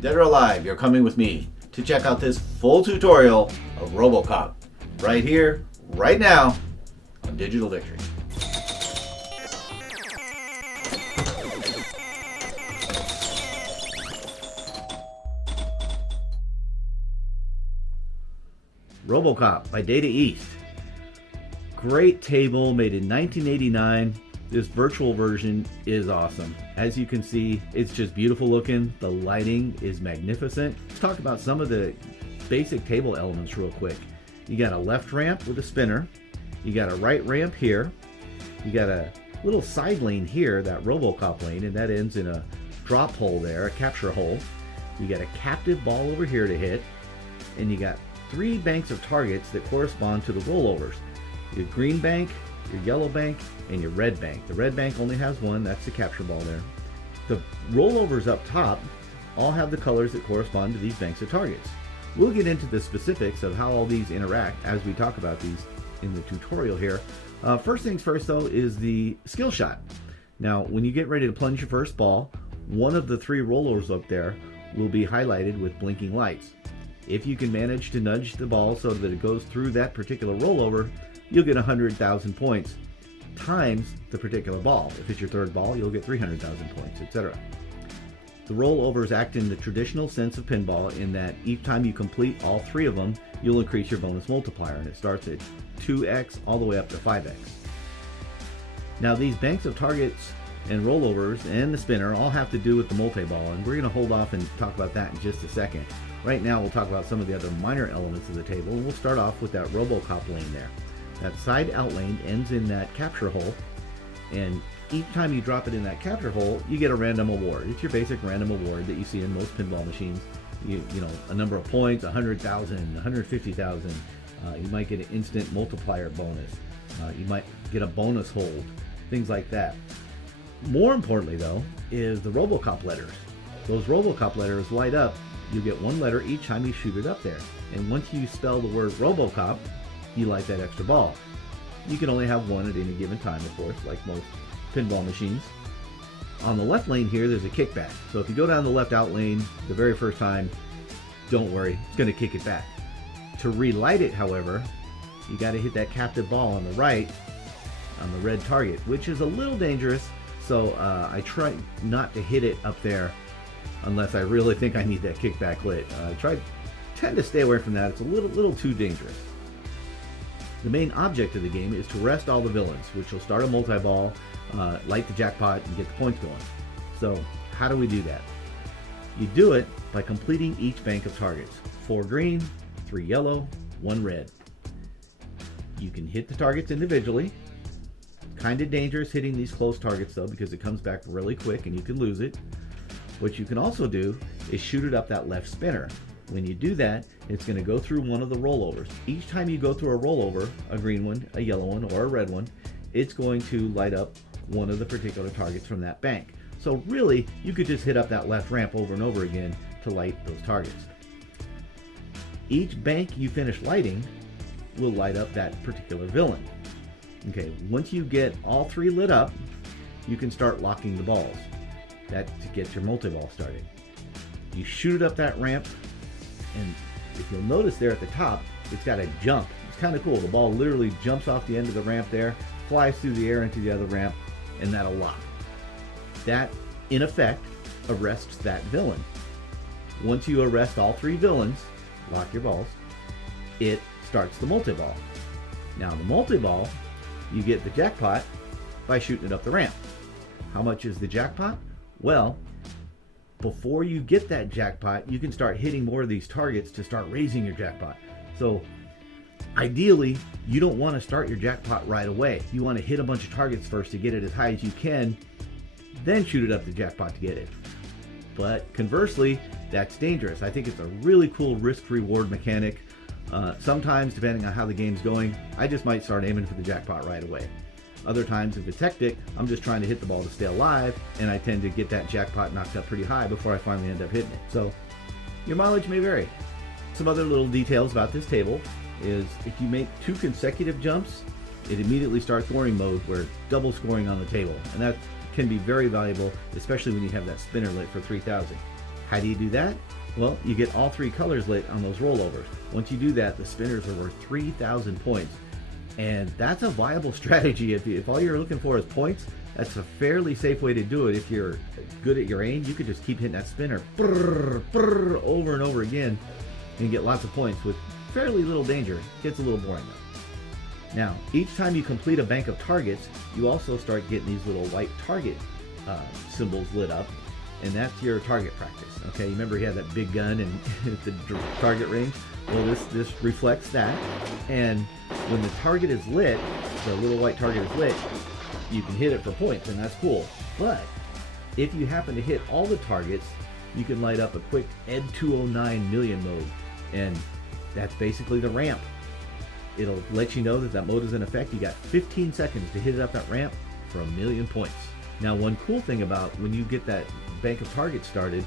Dead or alive, you're coming with me to check out this full tutorial of RoboCop right here, right now on Digital Victory. RoboCop by Data East. Great table made in 1989. This virtual version is awesome. As you can see, it's just beautiful looking. The lighting is magnificent. Let's talk about some of the basic table elements real quick. You got a left ramp with a spinner. You got a right ramp here. You got a little side lane here, that RoboCop lane, and that ends in a drop hole there, a capture hole. You got a captive ball over here to hit, and you got 3 banks of targets that correspond to the rollovers. Your green bank, your yellow bank, and your red bank. The red bank only has one, that's the capture ball there. The rollovers up top all have the colors that correspond to these banks of targets. We'll get into the specifics of how all these interact as we talk about these in the tutorial here. First things first though is the skill shot. Now when you get ready to plunge your first ball, one of the 3 rollovers up there will be highlighted with blinking lights. If you can manage to nudge the ball so that it goes through that particular rollover, you'll get 100,000 points times the particular ball. If it's your 3rd ball, you'll get 300,000 points, etc. The rollovers act in the traditional sense of pinball in that each time you complete all 3 of them, you'll increase your bonus multiplier, and it starts at 2x all the way up to 5x. Now these banks of targets and rollovers and the spinner all have to do with the multi-ball, and we're going to hold off and talk about that in just a second. Right now we'll talk about some of the other minor elements of the table, and we'll start off with that RoboCop lane there. That side out lane ends in that capture hole, and each time you drop it in that capture hole, you get a random award. It's your basic random award that you see in most pinball machines. You know, a number of points, 100,000, 150,000. You might get an instant multiplier bonus. You might get a bonus hold, things like that. More importantly though, is the RoboCop letters. Those RoboCop letters light up. You get 1 letter each time you shoot it up there. And once you spell the word RoboCop, you light that extra ball. You can only have 1 at any given time, of course, like most pinball machines. On the left lane here, there's a kickback. So if you go down the left out lane the very first time, don't worry, it's going to kick it back. To relight it, however, you got to hit that captive ball on the right, on the red target, which is a little dangerous. So I try not to hit it up there unless I really think I need that kickback lit. Tend to stay away from that. It's a little too dangerous. The main object of the game is to arrest all the villains, which will start a multi-ball, light the jackpot, and get the points going. So how do we do that? You do it by completing each bank of targets. 4 green, 3 yellow, 1 red. You can hit the targets individually. Kind of dangerous hitting these close targets though, because it comes back really quick and you can lose it. What you can also do is shoot it up that left spinner. When you do that, it's going to go through one of the rollovers. Each time you go through a rollover, a green one, a yellow one, or a red one, it's going to light up one of the particular targets from that bank. So really, you could just hit up that left ramp over and over again to light those targets. Each bank you finish lighting will light up that particular villain. Okay, once you get all 3 lit up, you can start locking the balls. That's to get your multi-ball started. You shoot it up that ramp, and if you'll notice there at the top, it's got a jump. It's kind of cool. The ball literally jumps off the end of the ramp there, flies through the air into the other ramp, and that'll lock. That, in effect, arrests that villain. Once you arrest all 3 villains, lock your balls, it starts the multi-ball. Now the multi-ball, you get the jackpot by shooting it up the ramp. How much is the jackpot? Well, before you get that jackpot, you can start hitting more of these targets to start raising your jackpot. So ideally, you don't want to start your jackpot right away. You want to hit a bunch of targets first to get it as high as you can, then shoot it up the jackpot to get it. But conversely, that's dangerous. I think it's a really cool risk-reward mechanic. Sometimes, depending on how the game's going, I just might start aiming for the jackpot right away. Other times, if it's hectic, I'm just trying to hit the ball to stay alive, and I tend to get that jackpot knocked up pretty high before I finally end up hitting it. So your mileage may vary. Some other little details about this table is if you make 2 consecutive jumps, it immediately starts scoring mode where double scoring on the table, and that can be very valuable, especially when you have that spinner lit for 3,000. How do you do that? Well, you get all 3 colors lit on those rollovers. Once you do that, the spinners are worth 3,000 points. And that's a viable strategy. If all you're looking for is points, that's a fairly safe way to do it. If you're good at your aim, you could just keep hitting that spinner brrr, brrr, over and over again and get lots of points with fairly little danger. It gets a little boring though. Now, each time you complete a bank of targets, you also start getting these little white target symbols lit up, and that's your target practice. Okay, you remember he had that big gun and at the target range? Well, this reflects that, and when the target is lit, the little white target is lit, you can hit it for points, and that's cool. But if you happen to hit all the targets, you can light up a quick ED 209 million mode, and that's basically the ramp. It'll let you know that that mode is in effect. You got 15 seconds to hit it up that ramp for 1,000,000 points. Now, one cool thing about when you get that bank of targets started,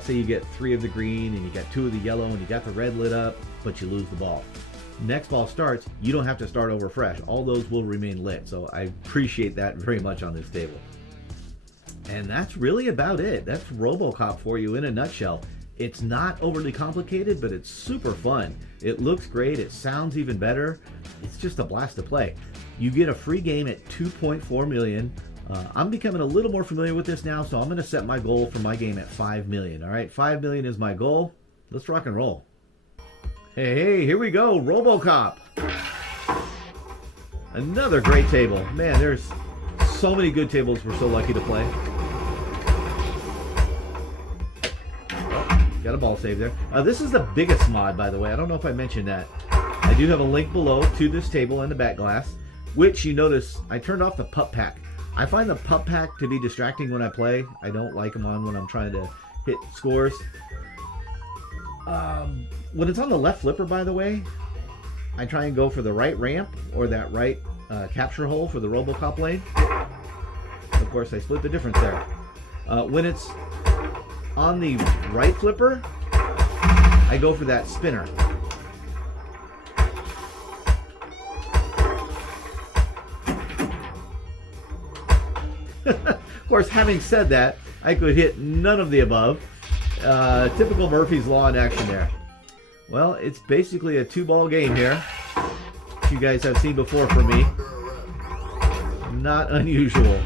say you get 3 of the green and you got 2 of the yellow and you got the red lit up, but you lose the ball. Next ball starts, you don't have to start over fresh. All those will remain lit. So I appreciate that very much on this table. And that's really about it. That's RoboCop for you in a nutshell. It's not overly complicated, but it's super fun. It looks great. It sounds even better. It's just a blast to play. You get a free game at 2.4 million. I'm becoming a little more familiar with this now, so I'm going to set my goal for my game at 5 million. All right, 5 million is my goal. Let's rock and roll. Hey, here we go, RoboCop. Another great table. Man, there's so many good tables we're so lucky to play. Oh, got a ball save there. This is the biggest mod, by the way. I don't know if I mentioned that. I do have a link below to this table and the back glass, which you notice I turned off the pup pack. I find the pup pack to be distracting when I play. I don't like them on when I'm trying to hit scores. When it's on the left flipper, by the way, I try and go for the right ramp or that right capture hole for the RoboCop lane. Of course, I split the difference there. When it's on the right flipper, I go for that spinner. Of course, having said that, I could hit none of the above. Typical Murphy's Law in action there. Well, it's basically a 2-ball game here. You guys have seen before for me. Not unusual.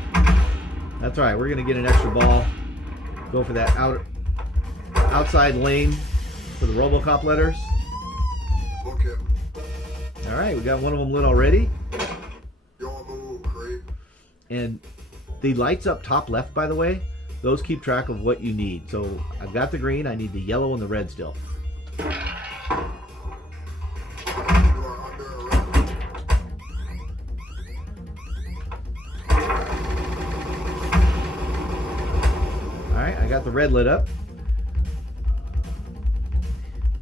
That's all right. We're going to get an extra ball. Go for that outside lane for the RoboCop letters. Okay. All right, we got one of them lit already. And the lights up top left, by the way, those keep track of what you need. So I've got the green, I need the yellow and the red still. Alright, I got the red lit up.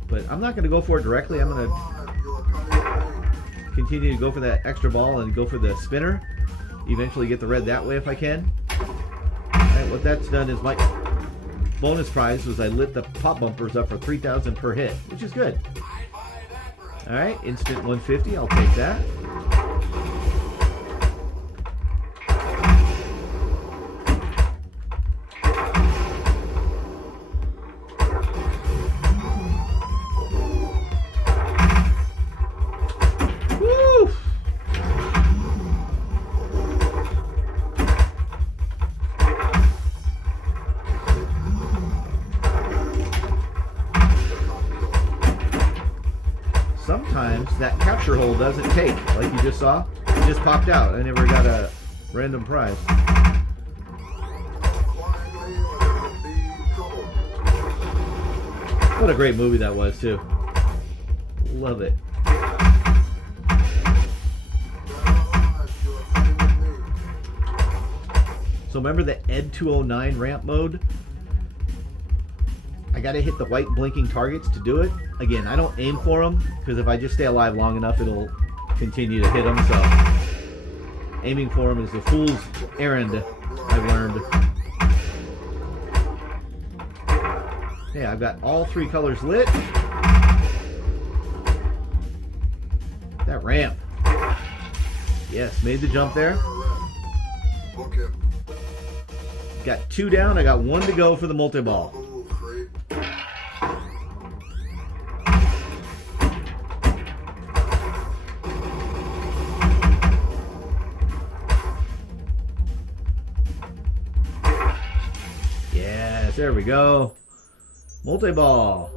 But I'm not going to go for it directly. I'm going to continue to go for that extra ball and go for the spinner. Eventually get the red that way if I can. Alright, what that's done is my bonus prize was I lit the pop bumpers up for 3,000 per hit, which is good. Alright, instant 150, I'll take that. Sometimes that capture hole doesn't take, like you just saw. It just popped out. I never got a random prize. What a great movie that was, too. Love it. So remember the ED 209 ramp mode? I gotta hit the white blinking targets to do it. Again, I don't aim for them, because if I just stay alive long enough, it'll continue to hit them. So aiming for them is a fool's errand, I've learned. Okay, I've got all 3 colors lit. That ramp. Yes, made the jump there. Okay. Got 2 down, I got 1 to go for the multi-ball. Yes, there we go. Multi-ball.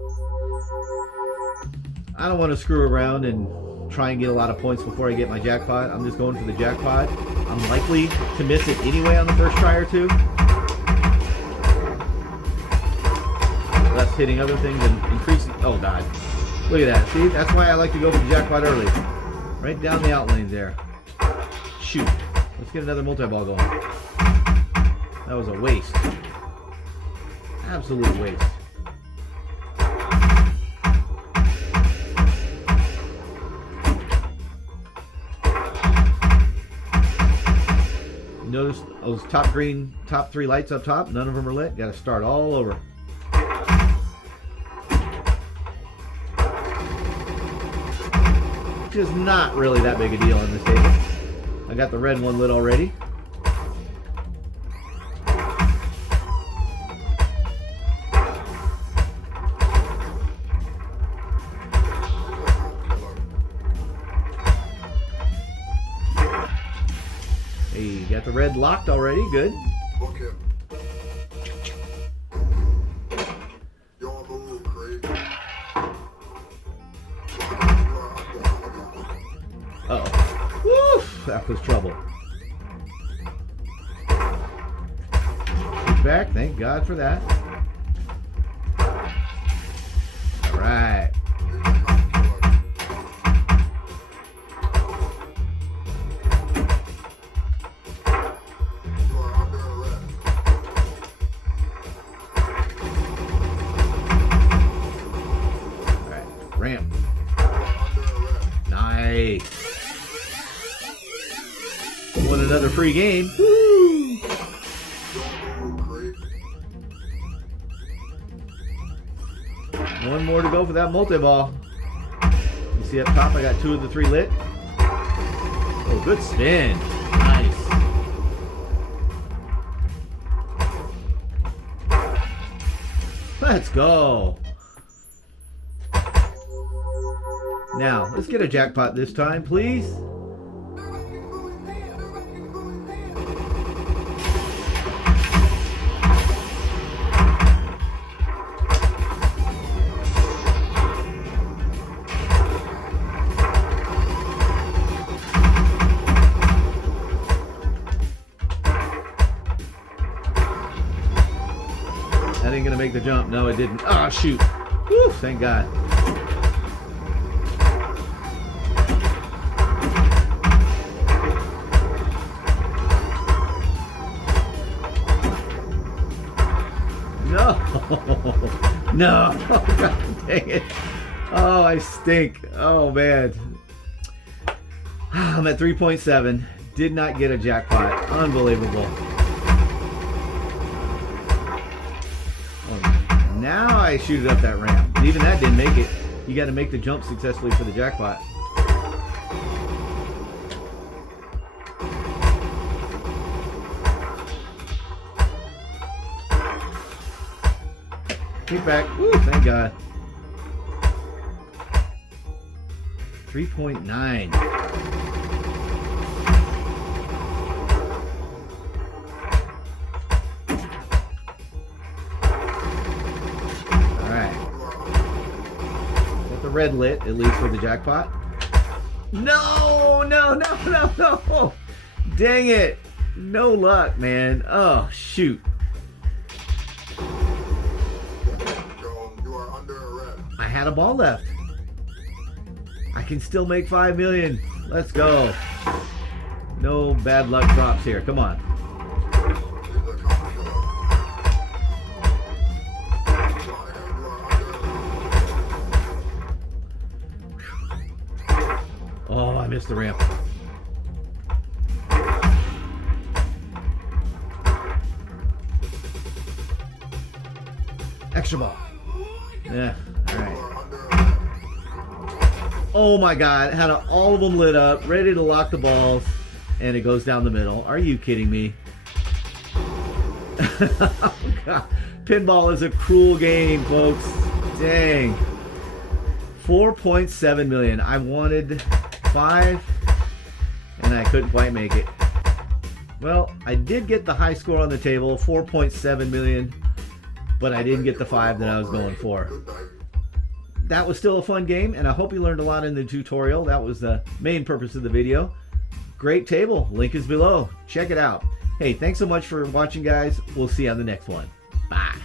I don't want to screw around and try and get a lot of points before I get my jackpot. I'm just going for the jackpot. I'm likely to miss it anyway on the first try or two. Less hitting other things and increasing. Oh, God. Look at that. See, that's why I like to go for the jackpot early. Right down the outlanes there. Shoot. Let's get another multi-ball going. That was a waste. Absolute waste. Notice those top green, top 3 lights up top. None of them are lit. Got to start all over. Which is not really that big a deal on this table. I got the red one lit already. Hey, got the red locked already. Good. Okay. Y'all move, Craig. Uh-oh. Woof! That was trouble. Shoot back. Thank God for that. All right. Ramp. Nice. Won another free game. Woo! One more to go for that multi-ball. You see up top, I got 2 of the 3 lit. Oh, good spin. Nice. Let's go. Now, let's get a jackpot this time, please. That ain't gonna make the jump. No, it didn't. Oh, shoot. Whew, thank God. No, no, oh, God dang it. Oh, I stink. Oh, man. I'm at 3.7. Did not get a jackpot. Unbelievable. Oh, now I shoot it up that ramp. Even that didn't make it. You got to make the jump successfully for the jackpot. Keep back. Woo, thank God. 3.9. Alright. Got the red lit, at least for the jackpot. No, no, no, no, no. Dang it. No luck, man. Oh, shoot. I had a ball left. I can still make 5 million. Let's go. No bad luck drops here. Come on. Oh, I missed the ramp. Extra ball. Yeah. All right. Oh my God, had all of them lit up, ready to lock the balls, and it goes down the middle. Are you kidding me? Oh God. Pinball is a cruel game, folks. Dang. 4.7 million. I wanted 5, and I couldn't quite make it. Well, I did get the high score on the table, 4.7 million. but I didn't get the 5 that I was going for. Good night. That was still a fun game, and I hope you learned a lot in the tutorial. That was the main purpose of the video. Great table. Link is below. Check it out. Hey, thanks so much for watching, guys. We'll see you on the next one. Bye.